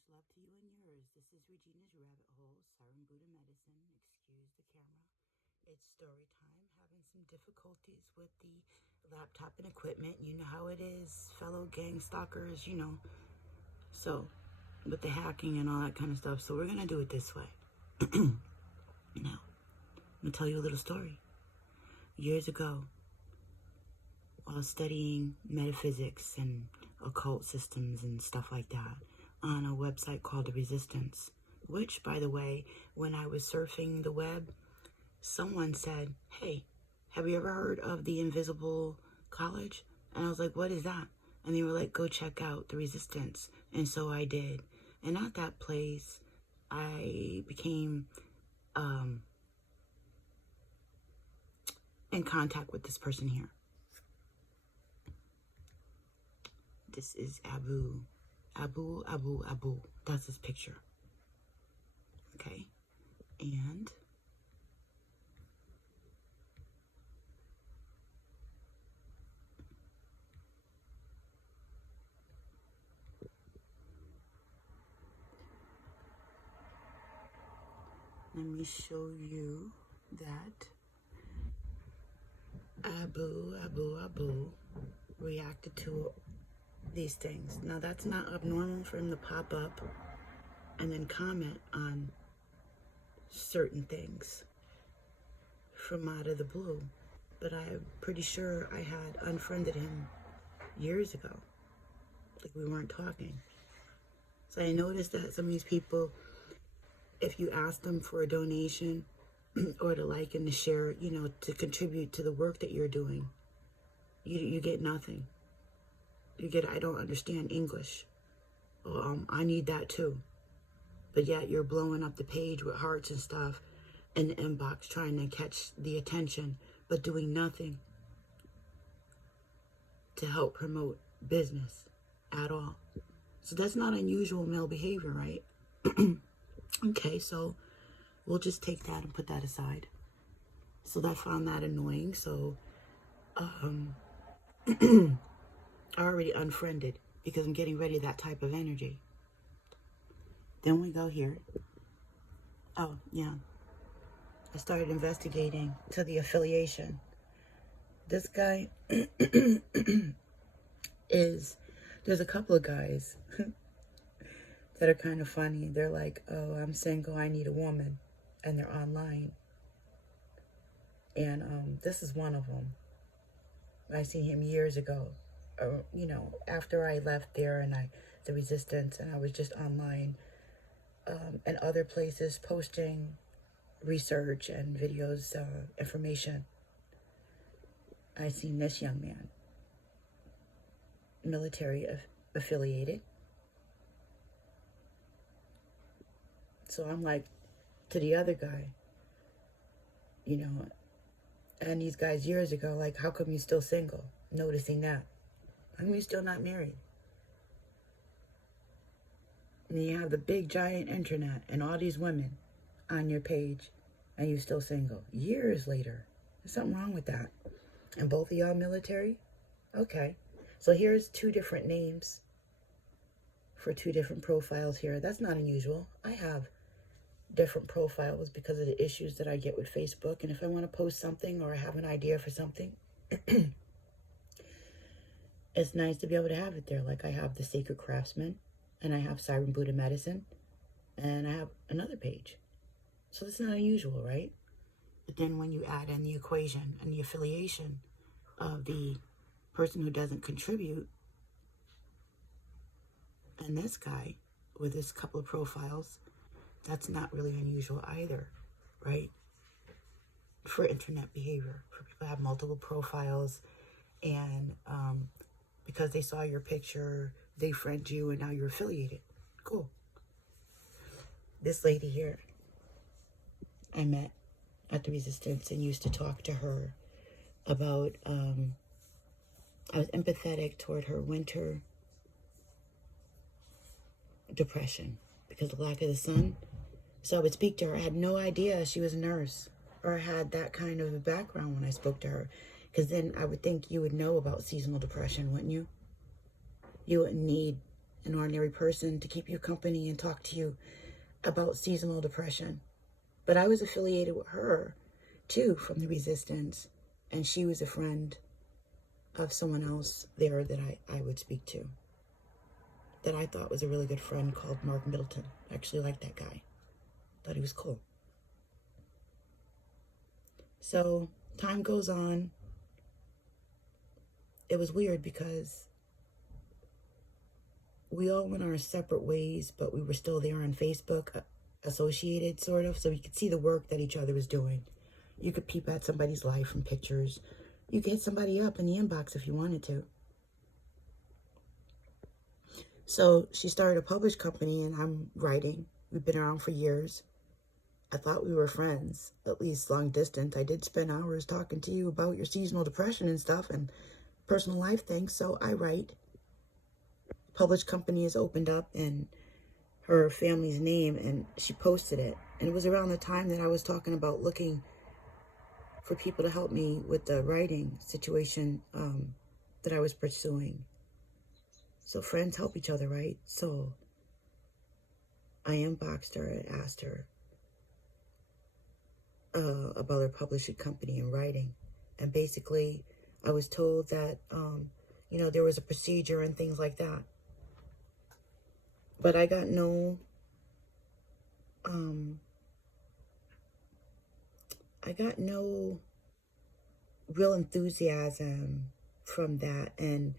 Much love to you and yours. This is Regina's Rabbit Hole, Siren Buddha Medicine. Excuse the camera. It's story time. Having some difficulties with the laptop and equipment. You know how it is, fellow gang stalkers, you know. So, with the hacking and all that kind of stuff. So we're going to do it this way. Now, I'm going to tell you a little story. Years ago, while studying metaphysics and occult systems and stuff like that, on a website called The Resistance, which, by the way, when I was surfing the web, someone said, hey, have you ever heard of the Invisible College? And I was like, what is that? And they were like, go check out The Resistance. And so I did. And at that place, I became in contact with this person here. This is Abu. That's his picture. Okay. And let me show you that Abu reacted to these things. Now that's not abnormal for him to pop up and then comment on certain things from out of the blue. But I'm pretty sure I had unfriended him years ago. Like we weren't talking. So I noticed that some of these people, if you ask them for a donation or to like and to share, you know, to contribute to the work that you're doing, you get nothing. You get, I don't understand English. I need that too. But yet you're blowing up the page with hearts and stuff in the inbox trying to catch the attention, but doing nothing to help promote business at all. So that's not unusual male behavior, right? Okay, so we'll just take that and put that aside. So I found that annoying. So I already unfriended because I'm getting rid of that type of energy. Then we go here. Oh, yeah. I started investigating to the affiliation. This guy there's a couple of guys that are kind of funny. They're like, oh, I'm single, I need a woman. And they're online. And this is one of them. I seen him years ago. You know, after I left there and the Resistance, and I was just online and other places posting research and videos, information. I seen this young man, military affiliated. So I'm like to the other guy, you know, and these guys years ago, like, how come you still single? Noticing that. How come you still not married? And you have the big giant internet and all these women on your page and you still single. Years later. There's something wrong with that. And both of y'all military? Okay. So here's two different names for two different profiles here. That's not unusual. I have different profiles because of the issues that I get with Facebook. And if I want to post something or I have an idea for something, it's nice to be able to have it there. Like I have the Sacred Craftsman, and I have Siren Buddha Medicine, and I have another page. So that's not unusual, right? But then when you add in the equation and the affiliation of the person who doesn't contribute, and this guy with this couple of profiles, that's not really unusual either, right? For internet behavior, for people to have multiple profiles, and because they saw your picture, they friend you, and now you're affiliated. Cool. This lady here, I met at the Resistance and used to talk to her about, I was empathetic toward her winter depression because of the lack of the sun. So I would speak to her. I had no idea she was a nurse or had that kind of a background when I spoke to her. Because then I would think you would know about seasonal depression, wouldn't you? You wouldn't need an ordinary person to keep you company and talk to you about seasonal depression. But I was affiliated with her too from the resistance, and she was a friend of someone else there that I would speak to, that I thought was a really good friend called Mark Middleton. I actually liked that guy. Thought he was cool. So time goes on. It was weird because we all went our separate ways, but we were still there on Facebook, associated sort of, so we could see the work that each other was doing. You could peep at somebody's life from pictures. You could hit somebody up in the inbox if you wanted to. So she started a published company and I'm writing. We've been around for years. I thought we were friends, at least long distance. I did spend hours talking to you about your seasonal depression and stuff and personal life things, so I write. Published company has opened up in her family's name, and she posted it. And it was around the time that I was talking about looking for people to help me with the writing situation that I was pursuing. So friends help each other, right? So I inboxed her and asked her about her publishing company and writing. And basically, I was told that, there was a procedure and things like that. But I got no real enthusiasm from that. And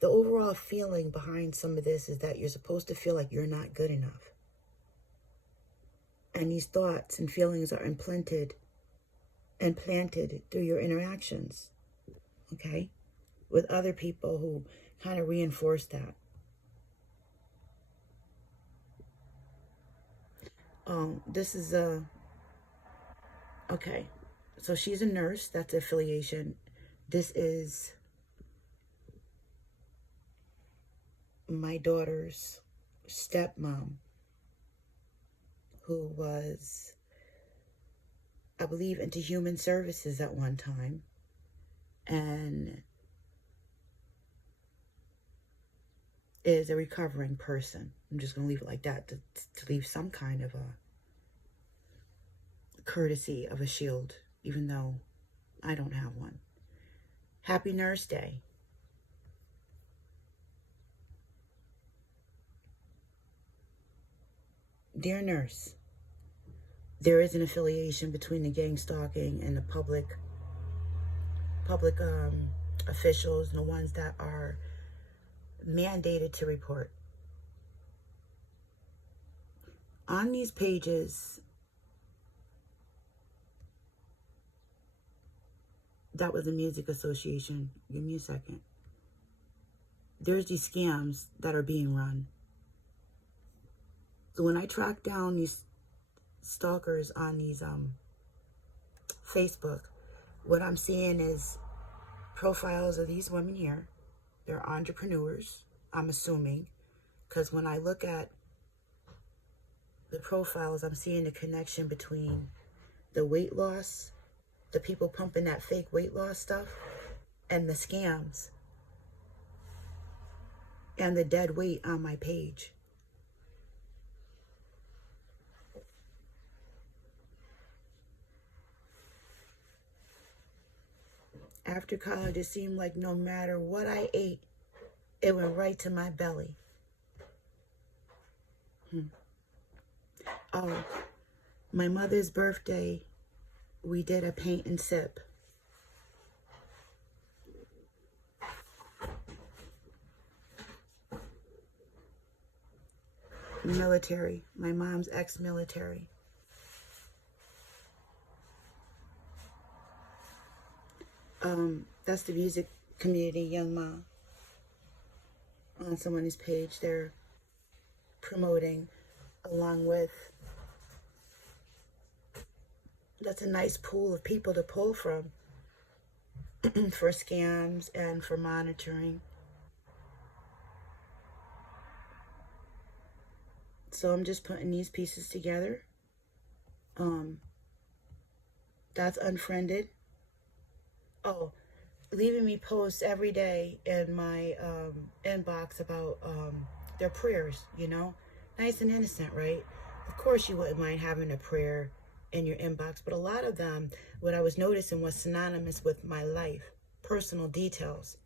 the overall feeling behind some of this is that you're supposed to feel like you're not good enough. And these thoughts and feelings are implanted through your interactions, okay, with other people who kind of reinforce that. This is okay. So she's a nurse. That's affiliation. This is my daughter's stepmom, who was, I believe, into human services at one time, and is a recovering person. I'm just going to leave it like that to leave some kind of a courtesy of a shield, even though I don't have one. Happy Nurse Day. Dear nurse, there is an affiliation between the gang stalking and the public officials and the ones that are mandated to report. On these pages, that was the Music Association. Give me a second. There's these scams that are being run. So when I track down these stalkers on these Facebook, what I'm seeing is profiles of these women here. They're entrepreneurs, I'm assuming, because when I look at the profiles, I'm seeing the connection between the weight loss, the people pumping that fake weight loss stuff, and the scams, and the dead weight on my page. After college, it seemed like no matter what I ate, it went right to my belly. Oh, my mother's birthday, we did a paint and sip. Military. My mom's ex-military. That's the music community, Young Ma. On someone's page, they're promoting, along with, that's a nice pool of people to pull from for scams and for monitoring. So I'm just putting these pieces together. That's unfriended. Oh, leaving me posts every day in my inbox about their prayers, you know? Nice and innocent, right? Of course you wouldn't mind having a prayer in your inbox, but a lot of them, what I was noticing, was synonymous with my life, personal details.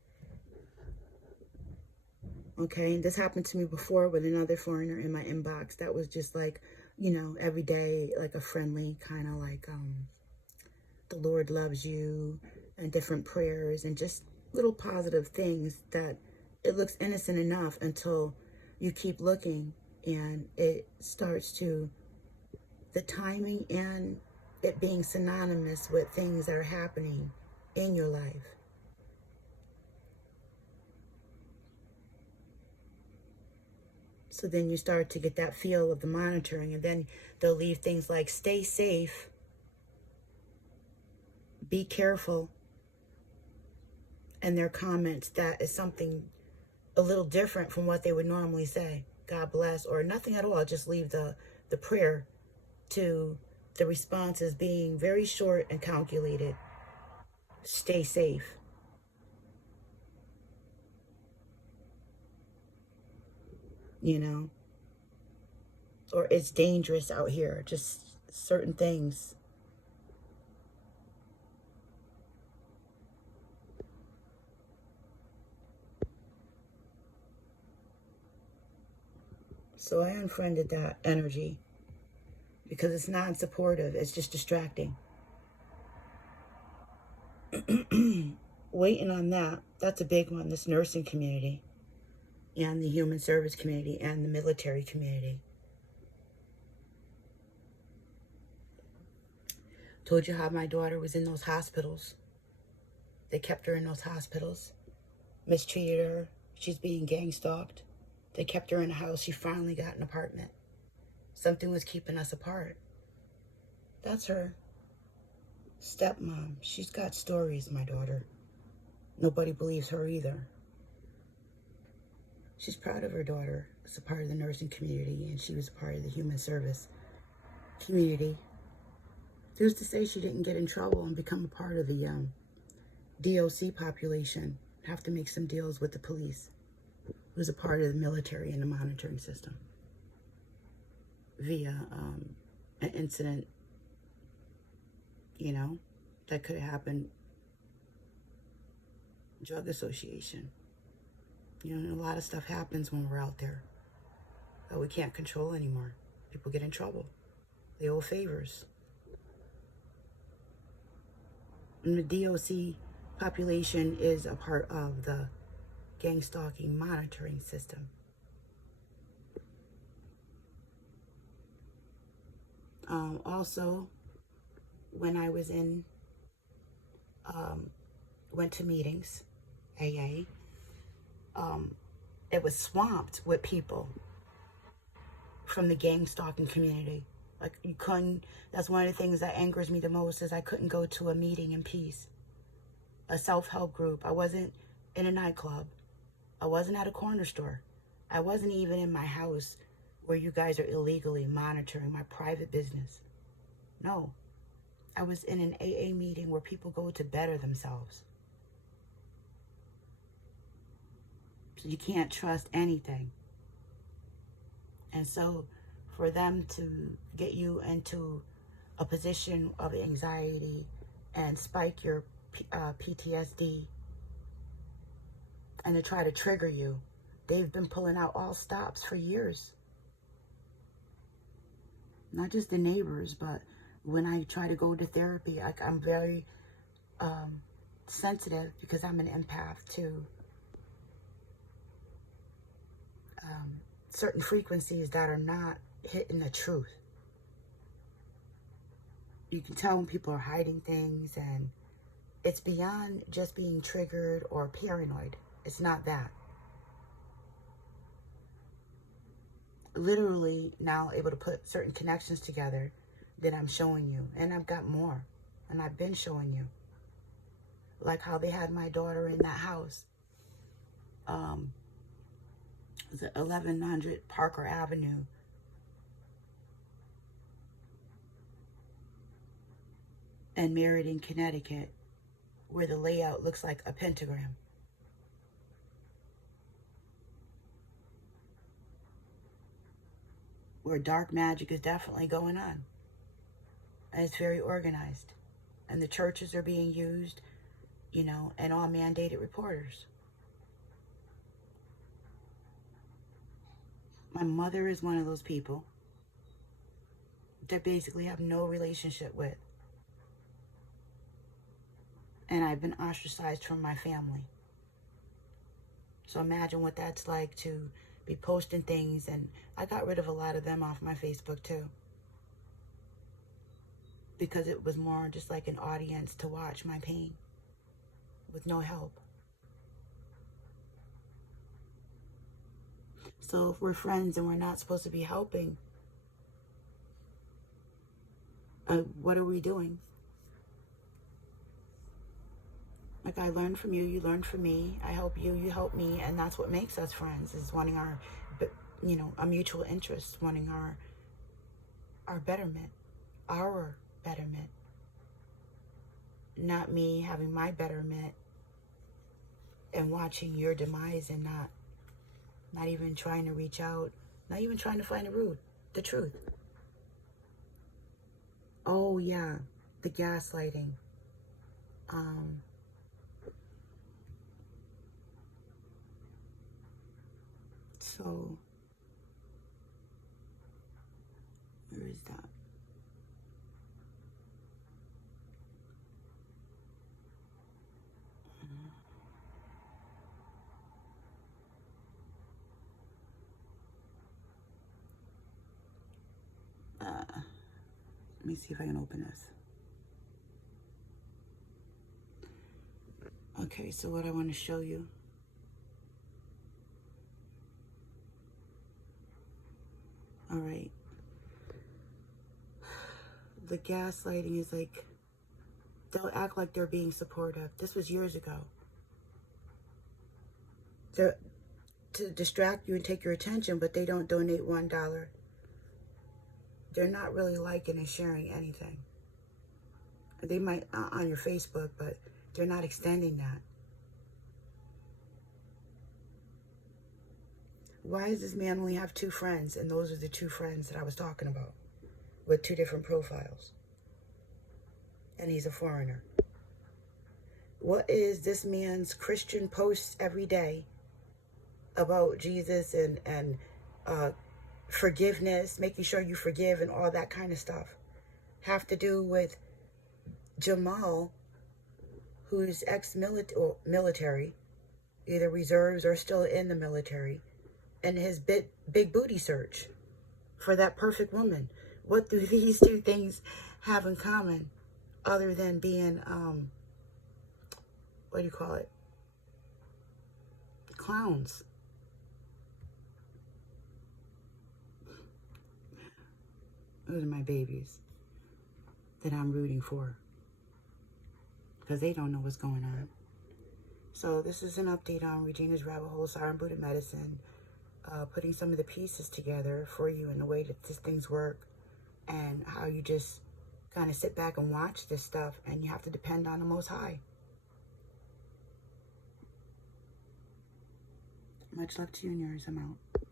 Okay, and this happened to me before with another foreigner in my inbox that was just like, you know, every day, like a friendly kind of like, the Lord loves you, and different prayers and just little positive things that it looks innocent enough until you keep looking and it starts to, the timing and it being synonymous with things that are happening in your life. So then you start to get that feel of the monitoring, and then they'll leave things like stay safe, be careful, and their comments that is something a little different from what they would normally say. God bless, or nothing at all. Just leave the prayer to the responses being very short and calculated. Stay safe. You know? Or it's dangerous out here. Just certain things. So I unfriended that energy because it's non-supportive. It's just distracting. Waiting on that. That's a big one. This nursing community and the human service community and the military community. Told you how my daughter was in those hospitals. They kept her in those hospitals, mistreated her. She's being gang stalked. They kept her in a house. She finally got an apartment. Something was keeping us apart. That's her stepmom. She's got stories, my daughter. Nobody believes her either. She's proud of her daughter. It's a part of the nursing community, and she was a part of the human service community. Who's to say she didn't get in trouble and become a part of the DOC population, have to make some deals with the police, who's a part of the military and the monitoring system via an incident, you know, that could have happened. Drug association. You know, a lot of stuff happens when we're out there that we can't control anymore. People get in trouble. They owe favors. And the DOC population is a part of the gang stalking monitoring system. Also, when I was in, went to meetings, AA, it was swamped with people from the gang stalking community. Like, you couldn't, that's one of the things that angers me the most, is I couldn't go to a meeting in peace, a self-help group. I wasn't in a nightclub. I wasn't at a corner store. I wasn't even in my house where you guys are illegally monitoring my private business. No, I was in an AA meeting where people go to better themselves. So you can't trust anything. And so for them to get you into a position of anxiety and spike your PTSD and to try to trigger you, they've been pulling out all stops for years. Not just the neighbors, but when I try to go to therapy, I'm very sensitive because I'm an empath to certain frequencies that are not hitting the truth. You can tell when people are hiding things, and it's beyond just being triggered or paranoid. It's not that. Literally now able to put certain connections together that I'm showing you. And I've got more. And I've been showing you. Like how they had my daughter in that house. The 1100 Parker Avenue. In Meriden, Connecticut, where the layout looks like a pentagram. where dark magic is definitely going on. And it's very organized. And the churches are being used, you know, and all mandated reporters. My mother is one of those people that basically have no relationship with. And I've been ostracized from my family. So imagine what that's like to be posting things. And I got rid of a lot of them off my Facebook too, because it was more just like an audience to watch my pain with no help. So if we're friends and we're not supposed to be helping, what are we doing? Like, I learned from you, you learned from me, I help you, you help me, and that's what makes us friends, is wanting our, you know, a mutual interest, wanting our betterment, our betterment. Not me having my betterment and watching your demise and not even trying to reach out, not even trying to find the truth. Oh yeah, the gaslighting. So where is that? Let me see if I can open this. Okay, so what I want to show you. All right. The gaslighting is like, they'll act like they're being supportive. This was years ago. They're to distract you and take your attention, but they don't donate $1. They're not really liking and sharing anything. They might on your Facebook, but they're not extending that. Why does this man only have 2 friends? And those are the 2 friends that I was talking about, with 2 different profiles. And he's a foreigner. What is this man's Christian posts every day about Jesus and forgiveness, making sure you forgive and all that kind of stuff, have to do with Jamal, who's ex-military, either reserves or still in the military, and his big booty search for that perfect woman? What do these 2 things have in common, other than being, what do you call it? Clowns. Those are my babies that I'm rooting for, because they don't know what's going on. So this is an update on Regina's Rabbit Hole, Siren Buddha Medicine, putting some of the pieces together for you in the way that these things work, and how you just kind of sit back and watch this stuff, and you have to depend on the Most High. Much love to you and yours. I'm out.